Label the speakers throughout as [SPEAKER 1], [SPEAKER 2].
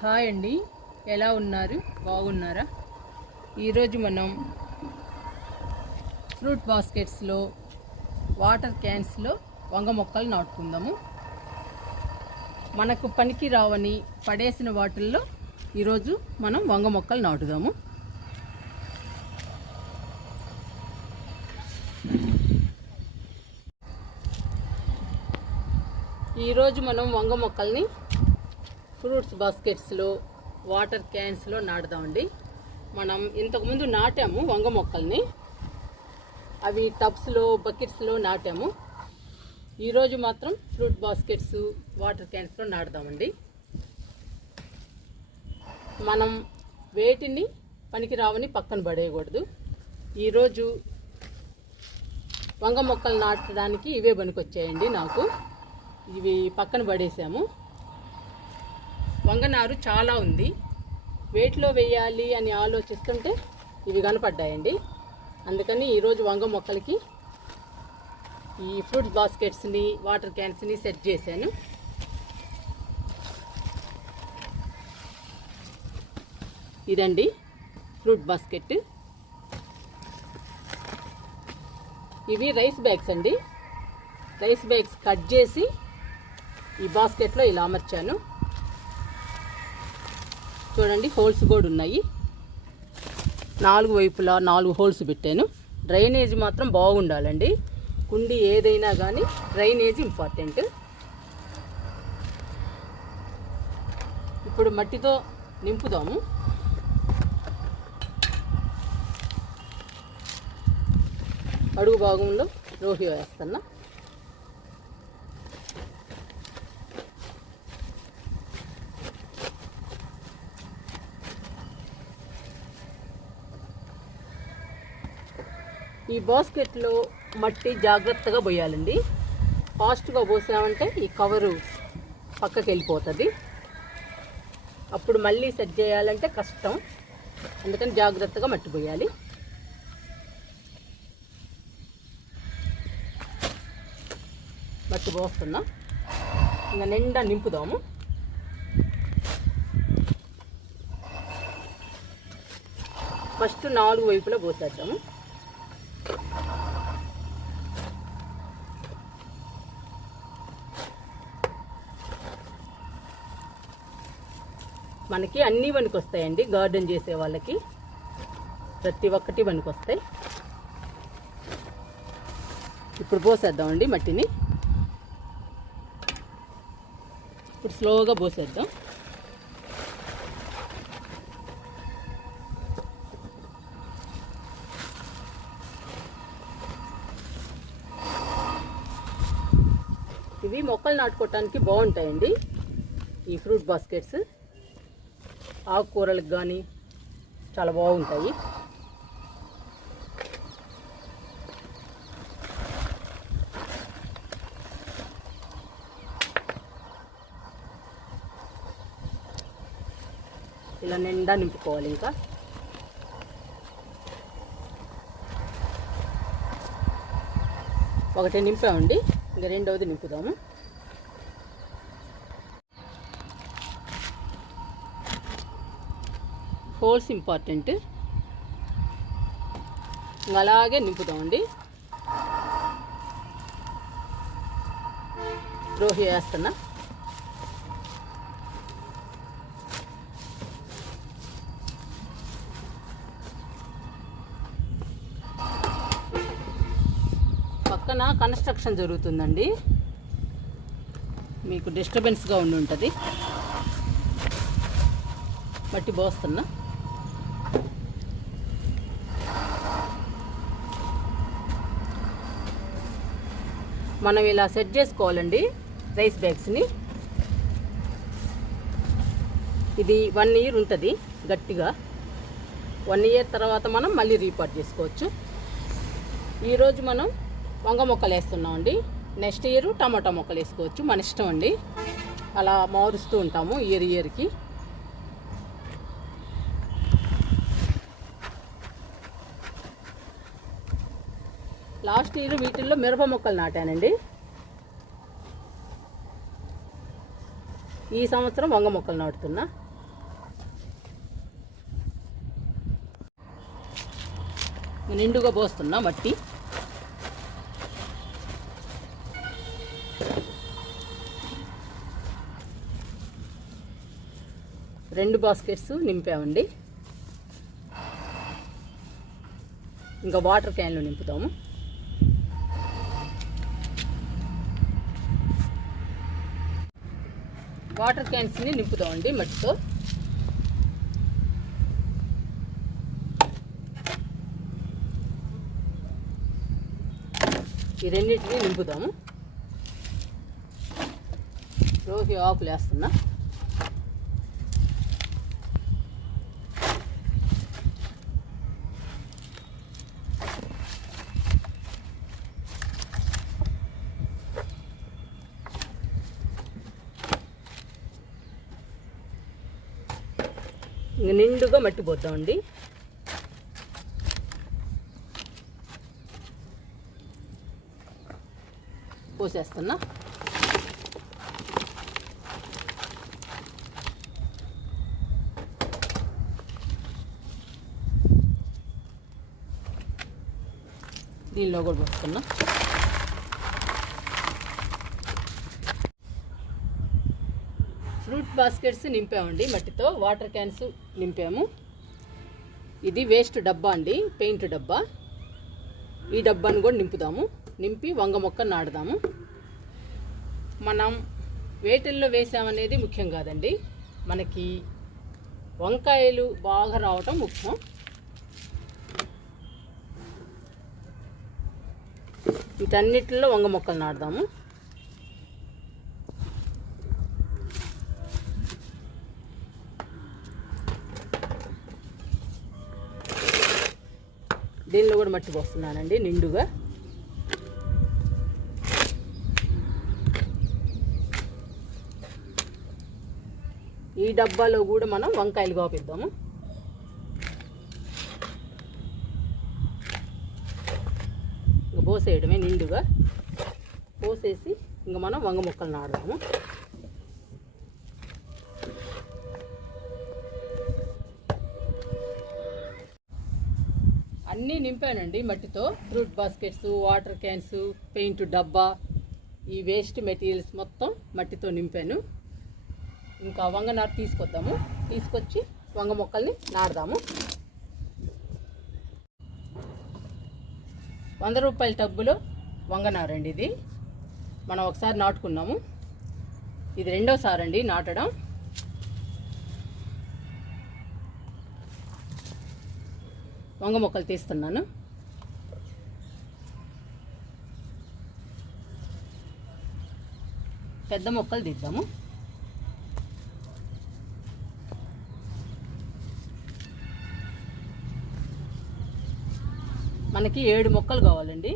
[SPEAKER 1] Hi అండి. ఎలా ఉన్నారు? బాగున్నారా? ఈరోజు మనం ఫ్రూట్ బాస్కెట్స్లో వాటర్ క్యాన్స్లో వంగ మొక్కలు నాటుకుందాము. మనకు పనికి రావని పడేసిన వాటిల్లో ఈరోజు మనం వంగ మొక్కలు నాటుదాము. ఈరోజు మనం వంగ మొక్కల్ని ఫ్రూట్స్ బాస్కెట్స్లో వాటర్ క్యాన్స్లో నాటుదామండి. మనం ఇంతకుముందు నాటాము వంగ మొక్కల్ని. అవి టబ్స్లో బకెట్స్లో నాటాము. ఈరోజు మాత్రం ఫ్రూట్ బాస్కెట్స్ వాటర్ క్యాన్స్లో నాటుదామండి. మనం వేటిని పనికి రావని పక్కన పడేయకూడదు. ఈరోజు వంగ మొక్కలు నాటడానికి ఇవే పనికొచ్చాయండి నాకు. ఇవి పక్కన పడేసాము. వంగనారు చాలా ఉంది. వేటిలో వేయాలి అని ఆలోచిస్తుంటే ఇవి కనపడ్డాయండి. అందుకని ఈరోజు వంగ మొక్కలకి ఈ ఫ్రూట్ బాస్కెట్స్ని వాటర్ క్యాన్స్ని సెట్ చేశాను. ఇదండి ఫ్రూట్ బాస్కెట్. ఇవి రైస్ బ్యాగ్స్ అండి. రైస్ బ్యాగ్స్ కట్ చేసి ఈ బాస్కెట్లో ఇలా అమర్చాను. చూడండి హోల్స్ కూడా ఉన్నాయి. నాలుగు వైపులా నాలుగు హోల్స్ పెట్టాను. డ్రైనేజ్ మాత్రం బాగుండాలండి. కుండి ఏదైనా కానీ డ్రైనేజ్ ఇంపార్టెంట్. ఇప్పుడు మట్టితో నింపుదాము. అడుగు భాగంలో రోహి వేస్తున్నా. ఈ బాస్కెట్లో మట్టి జాగ్రత్తగా పోయాలండి. ఫాస్ట్గా పోసామంటే ఈ కవరు పక్కకి వెళ్ళిపోతుంది అప్పుడు మళ్ళీ సెట్ చేయాలంటే కష్టం. అందుకని జాగ్రత్తగా మట్టి పోయాలి. మట్టి పోస్తున్నాం. ఇంకా నిండా నింపుదాము. ఫస్ట్ నాలుగు వైపులా పోసేద్దాము. మనకి అన్నీ వస్తాయండి గార్డెన్ చేసే వాళ్ళకి ప్రతి ఒక్కటి వస్తాయి ఇప్పుడు పోసేద్దామండి మట్టిని. ఇప్పుడు స్లోగా పోసేద్దాం. ఇవి మొక్కలు నాటుకోవటానికి బాగుంటాయండి. ఈ ఫ్రూట్ బాస్కెట్స్ ఆకుకూరలకు కానీ చాలా బాగుంటాయి. ఇలా నిండా నింపుకోవాలి ఇంకా. ఒకటి నింపామండి. ఇంకా రెండవది నింపుదాము. Holes important. ఇంకా అలాగే నింపుదామండి. రోహి వేస్తున్నా. కన్స్ట్రక్షన్ జరుగుతుందండి. మీకు డిస్టర్బెన్స్గా ఉండి ఉంటుంది. మట్టి పోస్తున్నా. మనం ఇలా సెట్ చేసుకోవాలండి రైస్ బ్యాగ్స్ని. ఇది వన్ ఇయర్ ఉంటుంది గట్టిగా. వన్ ఇయర్ తర్వాత మనం మళ్ళీ రీపార్ట్ చేసుకోవచ్చు. ఈరోజు మనం వంగ మొక్కలు వేస్తున్నాం అండి. నెక్స్ట్ ఇయర్ టమాటా మొక్కలు వేసుకోవచ్చు. మన ఇష్టం అండి. అలా మారుస్తూ ఉంటాము ఇయర్ ఇయర్కి లాస్ట్ ఇయర్ వీటిల్లో మిరప మొక్కలు నాటానండి. ఈ సంవత్సరం వంగ మొక్కలు నాటుతున్నా. నిండుగా పోస్తున్నా మట్టి. రెండు బాస్కెట్స్ నింపామండి. ఇంకా వాటర్ క్యాన్లు నింపుతాము. వాటర్ క్యాన్స్ని నింపుతామండి మట్టితో. ఈ రెండింటిని నింపుతాము. రోహి ఆకులు వేస్తున్నా ఇంక నిండుగా మట్టి పోద్దామండి పోసేస్తున్నా. దీనిలో కూడా పోస్తున్నా ఫ్రూట్ బాస్కెట్స్ నింపామండి మట్టితో వాటర్ క్యాన్స్ నింపాము. ఇది వేస్ట్ డబ్బా అండి పెయింట్ డబ్బా. ఈ డబ్బాను కూడా నింపుదాము. నింపి వంగ మొక్క నాటుదాము. మనం వేటల్లో వేసామనేది ముఖ్యం కాదండి. మనకి వంకాయలు బాగా రావటం ముఖ్యం. వీటన్నిటిలో వంగ మొక్కలు నాటుదాము. దీనిలో కూడా మట్టి పోస్తున్నానండి నిండుగా. ఈ డబ్బాలో కూడా మనం వంకాయలు కోపిద్దాము. ఇంకా పోసేయడమే నిండుగా. పోసేసి ఇంకా మనం వంగ ముక్కలు నాడదాము అన్నీ నింపానండి మట్టితో. Fruit baskets water cans paint డబ్బా ఈ వేస్ట్ మెటీరియల్స్ మొత్తం మట్టితో నింపాను. ఇంకా వంగ నారు తీసుకొద్దాము. తీసుకొచ్చి వంగ మొక్కల్ని నాడదాము వంద రూపాయల టబ్బులో వంగ నారండి ఇది. మనం ఒకసారి నాటుకున్నాము. ఇది రెండోసారి అండి నాటడం. వంగ మొక్కలు తీస్తున్నాను. పెద్ద మొక్కలు తీద్దాము మనకి ఏడు మొక్కలు కావాలండి.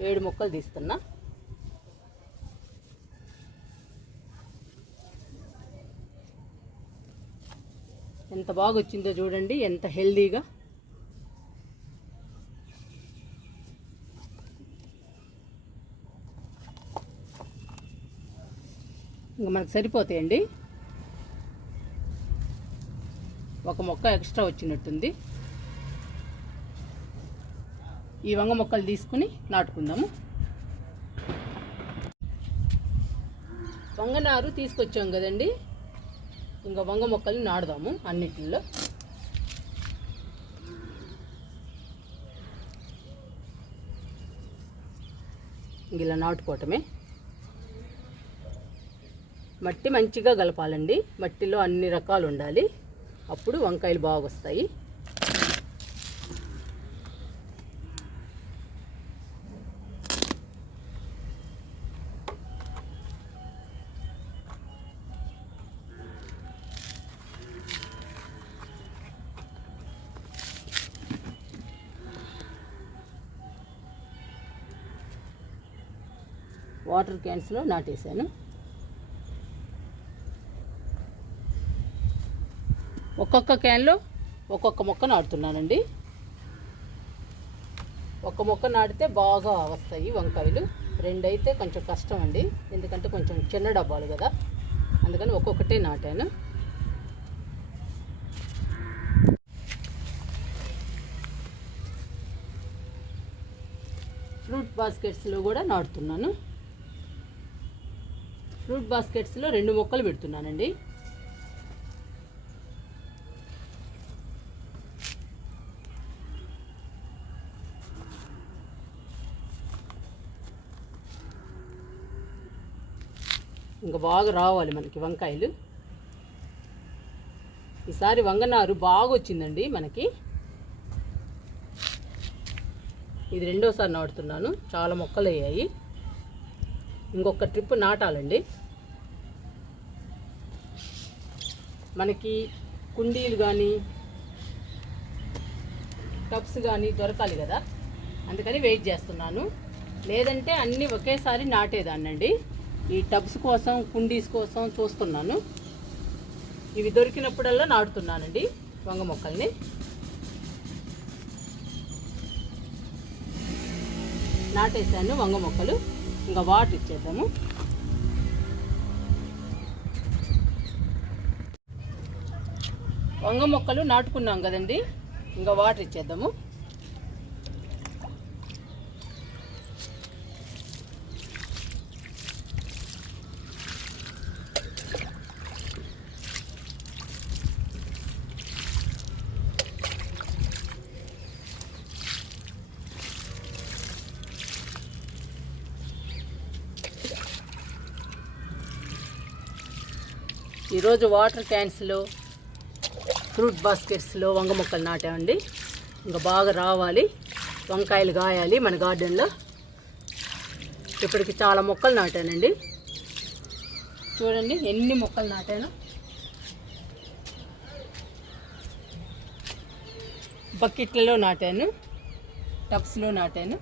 [SPEAKER 1] ఏడు మొక్కలు తీస్తున్నా. ఎంత బాగా వచ్చిందో చూడండి ఎంత హెల్దీగా. ఇంకా మనకు సరిపోతాయండి. ఒక మొక్క ఎక్స్ట్రా వచ్చినట్టుంది. ఈ వంగ మొక్కలు తీసుకుని నాటుకుందాము. వంగనారు తీసుకొచ్చాం కదండి. ఇంకా వంగ మొక్కల్ని నాటుదాము అన్నిటిలో ఇలా నాటుకోవటమే. మట్టి మంచిగా కలపాలండి. మట్టిలో అన్ని రకాలు ఉండాలి. అప్పుడు వంకాయలు బాగా వస్తాయి వాటర్ క్యాన్స్లో నాటేశాను. ఒక్కొక్క క్యాన్లో ఒక్కొక్క మొక్క నాటుతున్నానండి. ఒక మొక్క నాటితే బాగా వస్తాయి వంకాయలు. రెండు అయితే కొంచెం కష్టం అండి ఎందుకంటే కొంచెం చిన్న డబ్బాలు కదా. అందుకని ఒక్కొక్కటే నాటాను. ఫ్రూట్ బాస్కెట్స్లో కూడా నాటుతున్నాను. ఫ్రూట్ బాస్కెట్స్లో రెండు మొక్కలు పెడుతున్నానండి. ఇంకా బాగా రావాలి మనకి వంకాయలు. ఈసారి వంగనారు బాగా వచ్చిందండి మనకి. ఇది రెండోసారి నాటుతున్నాను. చాలా మొక్కలు అయ్యాయి. ఇంకొక ట్రిప్ నాటాలండి. మనకి కుండీలు కానీ టబ్స్ కానీ దొరకాలి కదా. అందుకని వెయిట్ చేస్తున్నాను. లేదంటే అన్నీ ఒకేసారి నాటేదాన్నండి. ఈ టబ్స్ కోసం కుండీస్ కోసం చూస్తున్నాను. ఇవి దొరికినప్పుడల్లా నాటుతున్నానండి వంగ మొక్కల్ని. నాటేసాను వంగ మొక్కలు. ఇంకా వాటర్ ఇచ్చేద్దాము. వంగ మొక్కలు నాటుకున్నాం కదండి. ఇంకా వాటర్ ఇచ్చేద్దాము. ఈరోజు వాటర్ క్యాన్స్లో ఫ్రూట్ బాస్కెట్స్లో వంగ మొక్కలు నాటామండి. ఇంకా బాగా రావాలి. వంకాయలు కాయాలి మన గార్డెన్లో. ఇప్పటికి చాలా మొక్కలు నాటానండి. చూడండి ఎన్ని మొక్కలు నాటాను. బకెట్లలో నాటాను. టబ్స్లో నాటాను.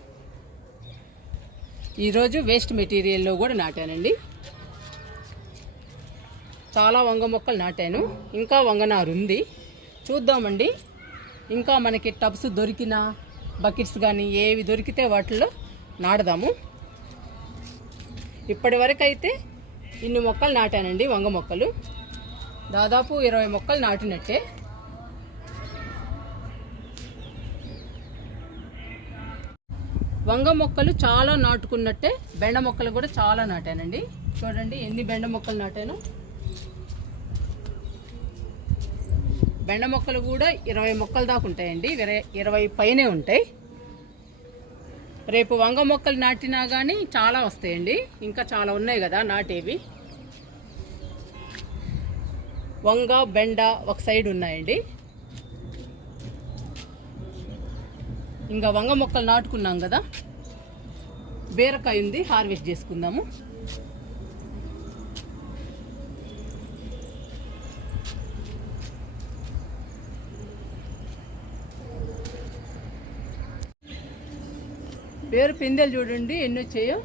[SPEAKER 1] ఈరోజు వేస్ట్ మెటీరియల్లో కూడా నాటానండి. చాలా వంగ మొక్కలు నాటాను. ఇంకా వంగనారు ఉంది చూద్దామండి. ఇంకా మనకి టబ్స్ దొరికిన బకెట్స్ కానీ ఏవి దొరికితే వాటిల్లో నాడదాము. ఇప్పటి వరకు అయితే ఇన్ని మొక్కలు నాటానండి వంగ మొక్కలు. దాదాపు ఇరవై మొక్కలు నాటినట్టే. వంగ మొక్కలు చాలా నాటుకున్నట్టే బెండ మొక్కలు కూడా చాలా నాటానండి. చూడండి ఎన్ని బెండ మొక్కలు నాటాను. బెండ మొక్కలు కూడా ఇరవై మొక్కల దాకా ఉంటాయండి. ఇరవై పైనే ఉంటాయి. రేపు వంగ మొక్కలు నాటినా కానీ చాలా వస్తాయండి. ఇంకా చాలా ఉన్నాయి కదా నాటేవి. వంగ బెండ ఒక సైడ్ ఉన్నాయండి. ఇంకా వంగ మొక్కలు నాటుకున్నాం కదా. బీరకాయ ఉంది హార్వెస్ట్ చేసుకుందాము. పేరు పిందెలు చూడండి ఎన్ని వచ్చాయో.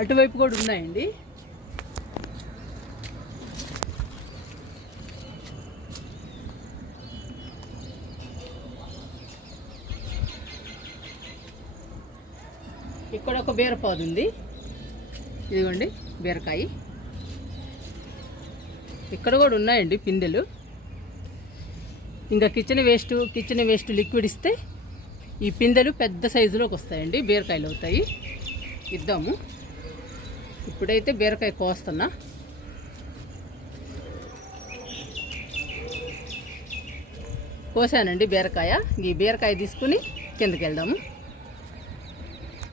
[SPEAKER 1] అటువైపు కూడా ఉన్నాయండి. ఇక్కడ ఒక బీరపాదు ఉంది. ఇదిగోండి బీరకాయ. ఇక్కడ కూడా ఉన్నాయండి పిందెలు. ఇంకా kitchen waste kitchen waste liquid ఇస్తే ఈ పిందెలు పెద్ద సైజులోకి వస్తాయండి బీరకాయలు అవుతాయి. ఇద్దాము. ఇప్పుడైతే బీరకాయ కోస్తున్నా. కోసానండి బీరకాయ. ఈ బీరకాయ తీసుకుని కిందకి వెళ్దాము